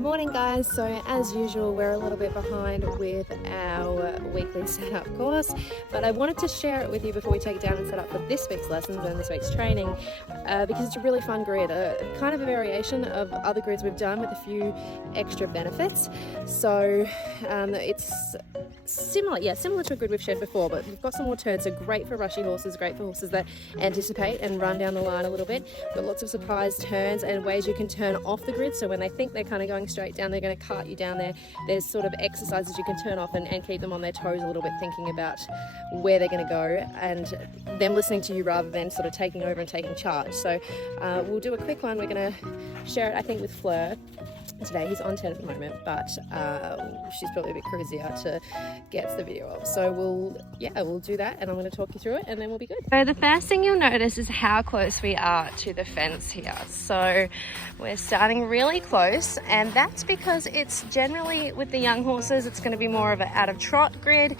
Morning guys, so as usual we're a little bit behind with our weekly setup course, but I wanted to share it with you before we take it down and set up for this week's lessons and this week's training because it's a really fun grid, kind of a variation of other grids we've done with a few extra benefits. So it's similar to a grid we've shared before, but we've got some more turns, so great for rushy horses, great for horses that anticipate and run down the line a little bit. We've got lots of surprise turns and ways you can turn off the grid, so when they think they're kind of going straight down, they're going to cart you down there. There's sort of exercises you can turn off and keep them on their toes a little bit, thinking about where they're going to go and them listening to you rather than sort of taking over and taking charge. So we'll do a quick one. We're going to share it, I think, with Fleur today. He's on 10 at the moment, but she's probably a bit cruisier to get the video of. So we'll do that, and I'm going to talk you through it, and then we'll be good. So the first thing you'll notice is how close we are to the fence here. So we're starting really close, and that's because it's generally, with the young horses, it's going to be more of an out of trot grid,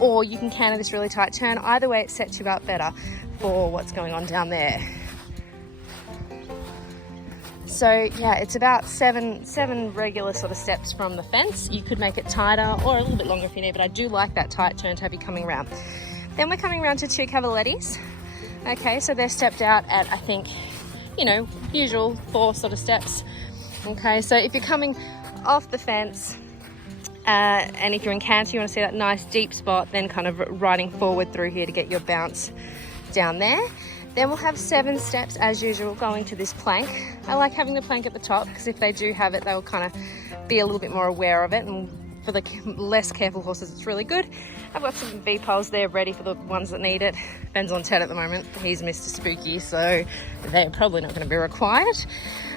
or you can canter this really tight turn. Either way, it sets you up better for what's going on down there. So yeah, it's about seven regular sort of steps from the fence. You could make it tighter or a little bit longer if you need, but I do like that tight turn to have you coming around. Then we're coming around to 2 Cavalettis. Okay, so they're stepped out at, I think, usual 4 sort of steps. Okay, so if you're coming off the fence, and if you're in canter, you want to see that nice deep spot, then kind of riding forward through here to get your bounce down there. Then we'll have 7 steps as usual going to this plank. I like having the plank at the top because if they do have it, they'll kind of be a little bit more aware of it, and for the less careful horses it's really good. I've got some V-poles there ready for the ones that need it. Ben's on 10 at the moment. He's Mr. Spooky, so they're probably not going to be required.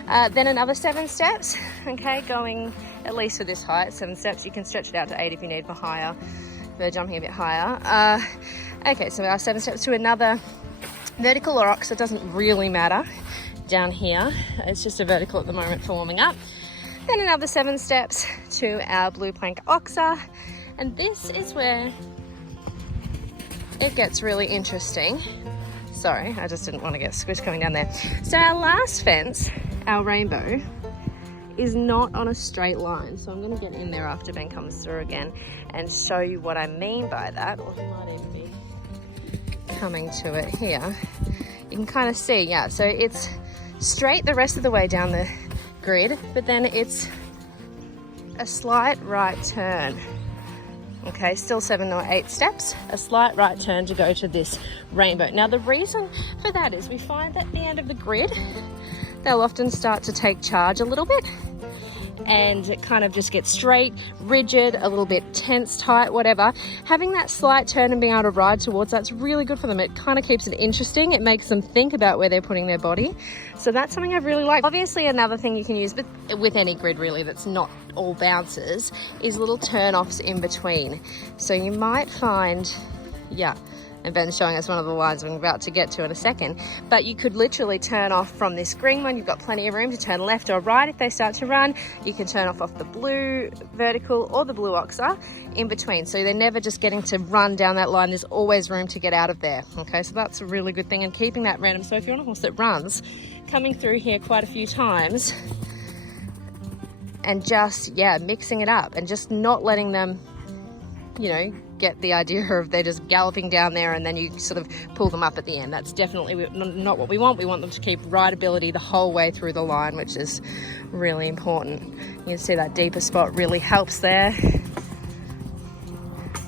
Then another 7 steps, okay, going at least for this height, 7 steps. You can stretch it out to 8 if you need for higher, for jumping a bit higher. Okay, so our 7 steps to another vertical or ox, it doesn't really matter down here. It's just a vertical at the moment for warming up. Then another 7 steps to our blue plank oxa, and this is where it gets really interesting. Sorry, I just didn't want to get squished coming down there. So our last fence, our rainbow, is not on a straight line, so I'm going to get in there after Ben comes through again and show you what I mean by that, or he might even be coming to it here. You can kind of see, yeah, so it's straight the rest of the way down the grid, but then it's a slight right turn. Okay, still 7 or 8 steps, a slight right turn to go to this rainbow. Now the reason for that is we find that at the end of the grid, they'll often start to take charge a little bit and it kind of just gets straight, rigid, a little bit tense, tight, whatever. Having that slight turn and being able to ride towards that's really good for them. It kind of keeps it interesting. It makes them think about where they're putting their body. So that's something I really like. Obviously, another thing you can use with any grid really that's not all bounces is little turn-offs in between. So you might find, yeah, and Ben's showing us one of the lines I'm about to get to in a second, but you could literally turn off from this green one. You've got plenty of room to turn left or right if they start to run. You can turn off the blue vertical or the blue oxa in between, so they're never just getting to run down that line. There's always room to get out of there. Okay, so that's a really good thing, and keeping that random. So if you're on a horse that runs, coming through here quite a few times and just, yeah, mixing it up and just not letting them, get the idea of they're just galloping down there and then you sort of pull them up at the end. That's definitely not what we want. We want them to keep rideability the whole way through the line, which is really important. You can see that deeper spot really helps there.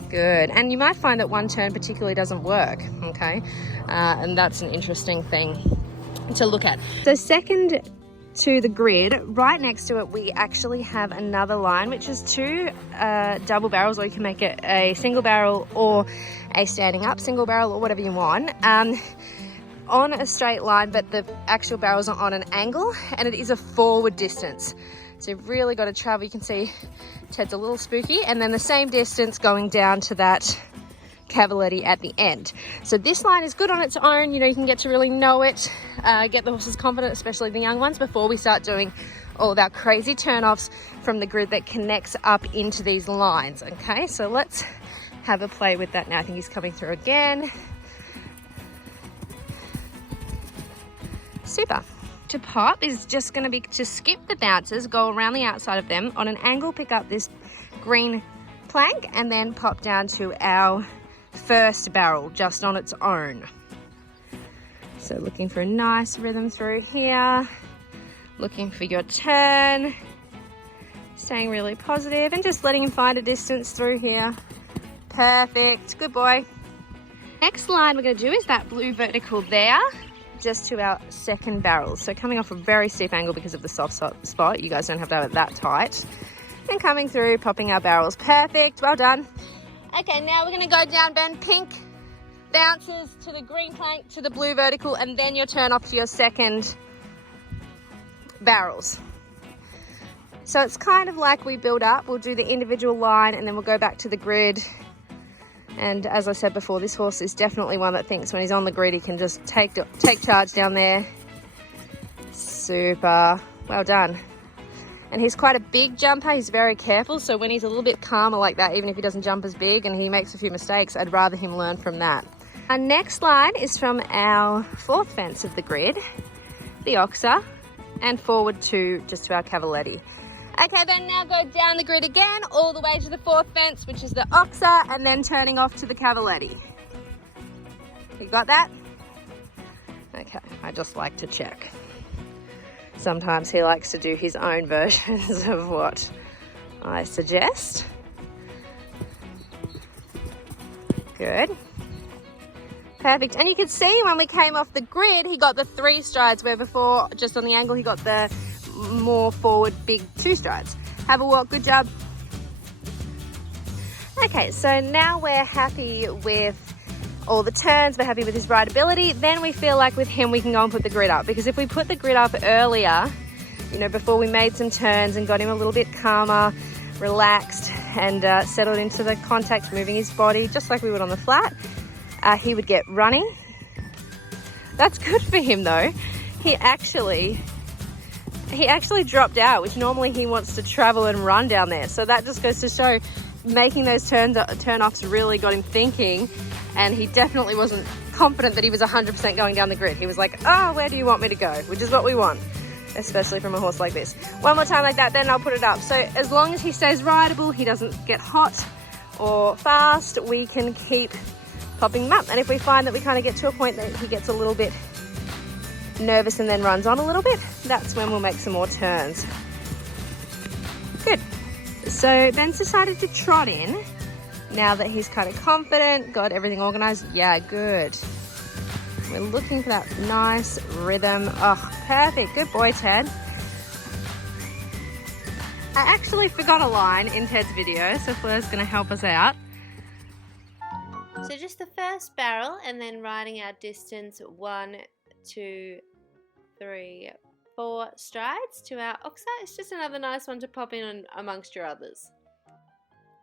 Good. And you might find that one turn particularly doesn't work, okay? And that's an interesting thing to look at. So second to the grid, right next to it, we actually have another line, which is 2 double barrels, or you can make it a single barrel or a standing up single barrel or whatever you want, on a straight line, but the actual barrels are on an angle and it is a forward distance. So you've really got to travel. You can see Ted's a little spooky, and then the same distance going down to that Cavaletti at the end. So this line is good on its own. You can get to really know it, get the horses confident, especially the young ones, before we start doing all of our crazy turn-offs from the grid that connects up into these lines. Okay, so let's have a play with that now. I think he's coming through again. Super. to pop is just going to be to skip the bounces, go around the outside of them on an angle, pick up this green plank, and then pop down to our first barrel just on its own. So looking for a nice rhythm through here, looking for your turn, staying really positive and just letting him find a distance through here. Perfect, good boy. Next line we're going to do is that blue vertical there, just to our second barrel. So coming off a very steep angle because of the soft spot, you guys don't have to have it that tight. And coming through, popping our barrels. Perfect, well done. Okay, now we're going to go down, Ben. Pink bounces to the green plank, to the blue vertical, and then your turn off to your second barrels. So it's kind of like we build up. We'll do the individual line and then we'll go back to the grid. And as I said before, this horse is definitely one that thinks when he's on the grid, he can just take charge down there. Super, well done. And he's quite a big jumper. He's very careful. So when he's a little bit calmer like that, even if he doesn't jump as big and he makes a few mistakes, I'd rather him learn from that. Our next line is from our fourth fence of the grid, the Oxa, and forward to just to our Cavaletti. Okay, then now go down the grid again, all the way to the fourth fence, which is the Oxa, and then turning off to the Cavaletti. You got that? Okay, I just like to check. Sometimes he likes to do his own versions of what I suggest. Good. Perfect. And you can see when we came off the grid, he got the 3 strides, where before, just on the angle, he got the more forward big 2 strides. Have a walk, good job. Okay, so now we're happy with all the turns, we're happy with his rideability. Then we feel like with him we can go and put the grid up, because if we put the grid up earlier, you know, before we made some turns and got him a little bit calmer, relaxed, and settled into the contact, moving his body just like we would on the flat, he would get running. That's good for him though. He actually dropped out, which normally he wants to travel and run down there. So that just goes to show making those turn-offs really got him thinking, and he definitely wasn't confident that he was 100% going down the grid. He was like, oh, where do you want me to go? Which is what we want, especially from a horse like this. One more time like that, then I'll put it up. So as long as he stays rideable, he doesn't get hot or fast, we can keep popping him up. And if we find that we kind of get to a point that he gets a little bit nervous and then runs on a little bit, that's when we'll make some more turns. Good. So Ben's decided to trot in now that he's kind of confident, got everything organized. Yeah, good. We're looking for that nice rhythm. Oh, perfect. Good boy, Ted. I actually forgot a line in Ted's video, so Fleur's going to help us out. So just the first barrel and then riding our distance 1, 2, 3, 4 strides to our Oxa. It's just another nice one to pop in amongst your others.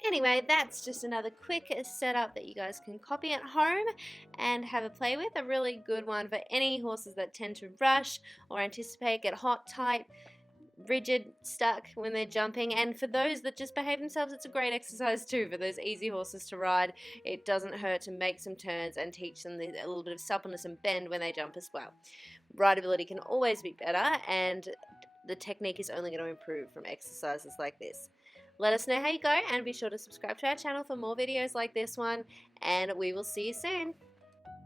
Anyway, that's just another quick setup that you guys can copy at home and have a play with. A really good one for any horses that tend to rush or anticipate, get hot, tight, rigid, stuck when they're jumping. And for those that just behave themselves, it's a great exercise too for those easy horses to ride. It doesn't hurt to make some turns and teach them a little bit of suppleness and bend when they jump as well. Rideability can always be better, and the technique is only going to improve from exercises like this. Let us know how you go, and be sure to subscribe to our channel for more videos like this one, and we will see you soon.